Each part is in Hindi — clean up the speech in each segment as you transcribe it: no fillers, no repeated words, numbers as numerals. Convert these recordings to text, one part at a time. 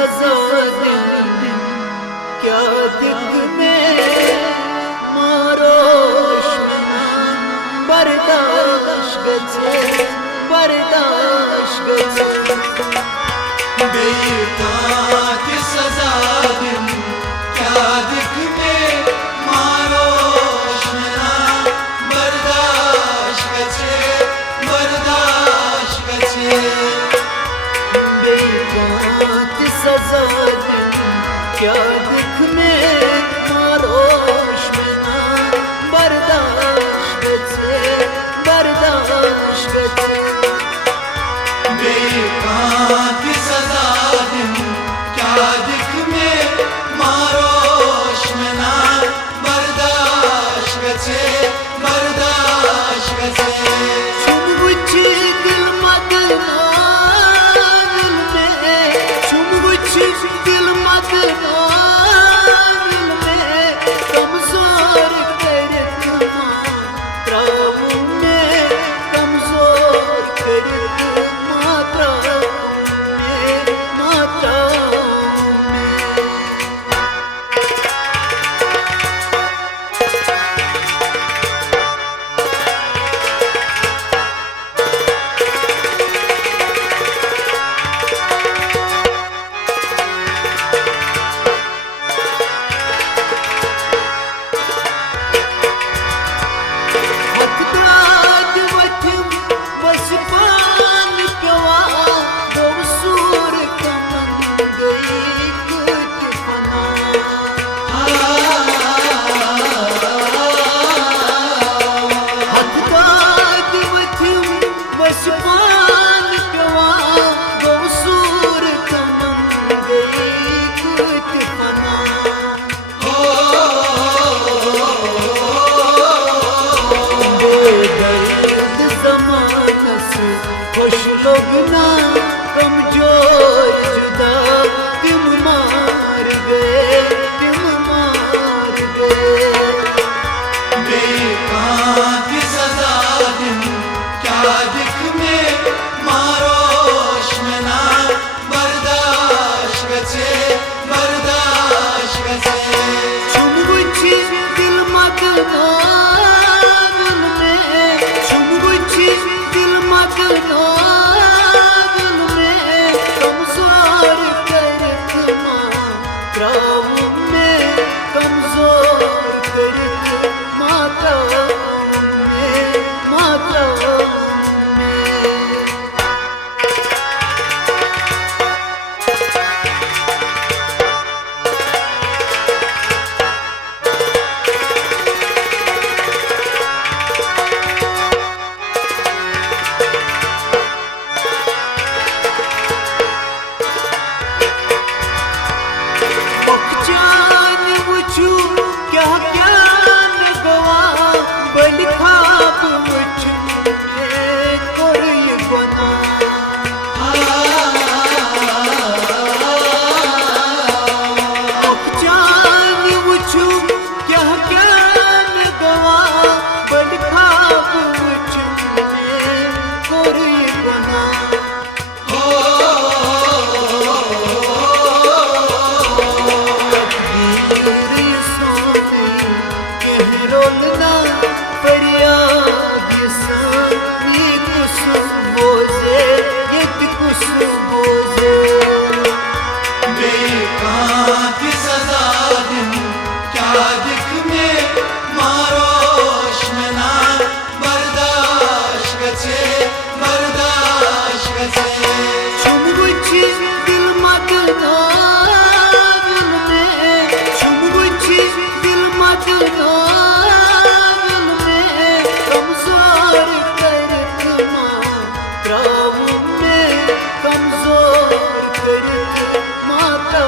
सजा दिन क्या दिख में मारो बर्दाश्त गजे बेताक सजा दिन क्या दिख में मारो बर्दाश्त गजे बेताक सजा दिन क्या दिख में मारो बर्दाश्त गजे बेताक सजा दिन क्या दिख में मारो बर्दाश्त गजे छुम बुझ दिल मगना छुम बुझ दिल मगना कमजोर कर तुम में कमजोर कर माता खुश लोग ना कमजोर जुदा तुम मार गए बेताक सजा दिन क्या दिख में मारो बर्दाश्त गजे छुम बुझ दिल मगना छुम बुझ दिल मगना कमजोर कर कमजोर कर माता बेताक सजा दिन क्या दिख में मारो बर्दाश्त गजे छुम बुझ दिल मगना छुम बुझ दिल मगना कमजोर कर कमजोर कर माता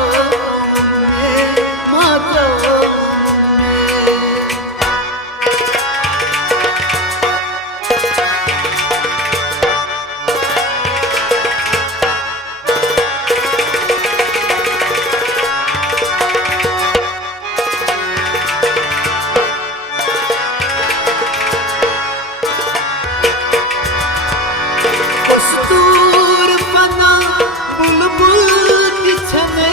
कस्तूर बना बुलबुल की छने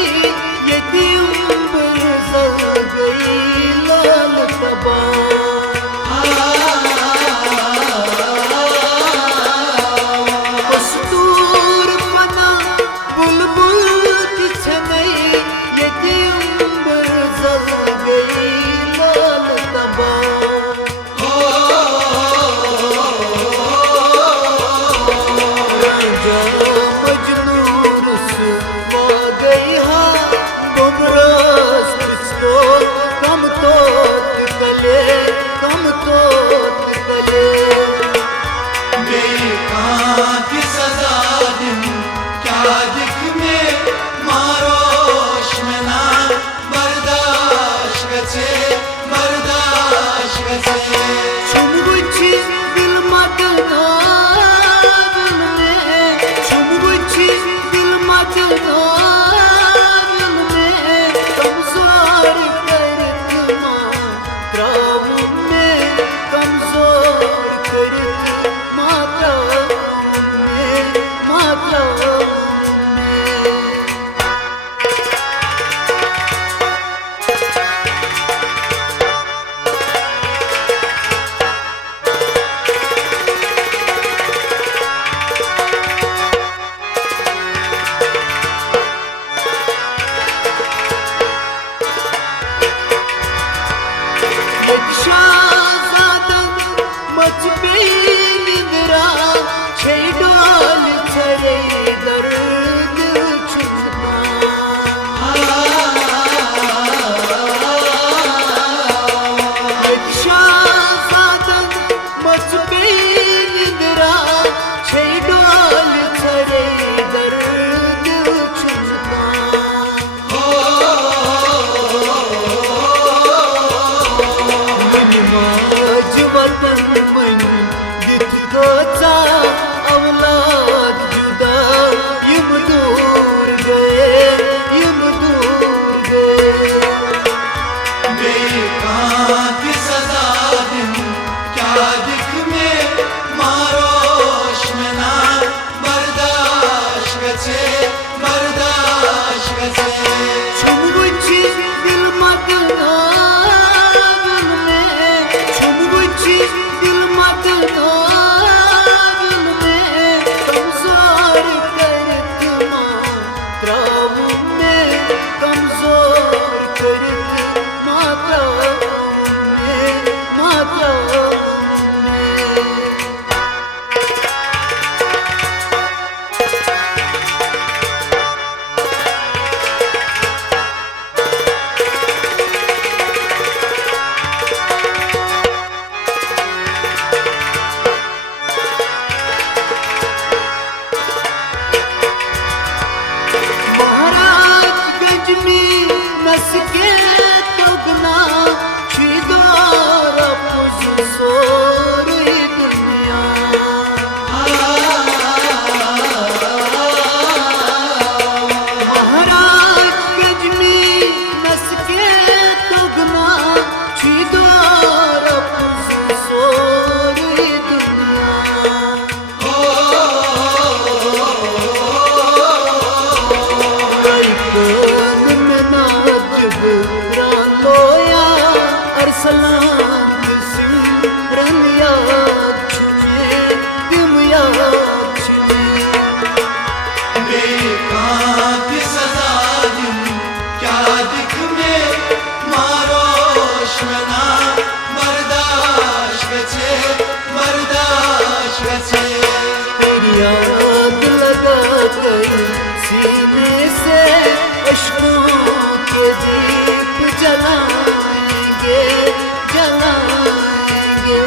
नस के तोगना छिदारा पुज सोरी दुनिया महाराज गजनी नस के तोगना छिदारा पुज सोरी दुनिया अरसलान सिमरन याद छुए दिम याद छुए बेकांत सजा दिन क्या दिख में मारोशना बर्दाश्त गछे तेरी याद लगा कर सीने से अश्कों के दीप जलाएंगे जलाएंगे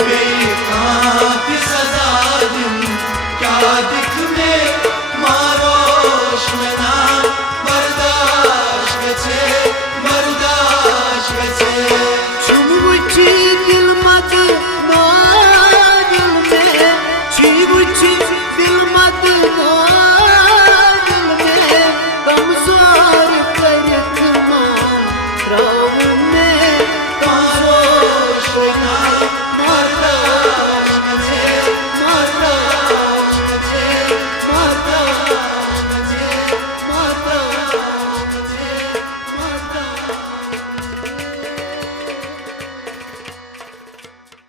बेकांत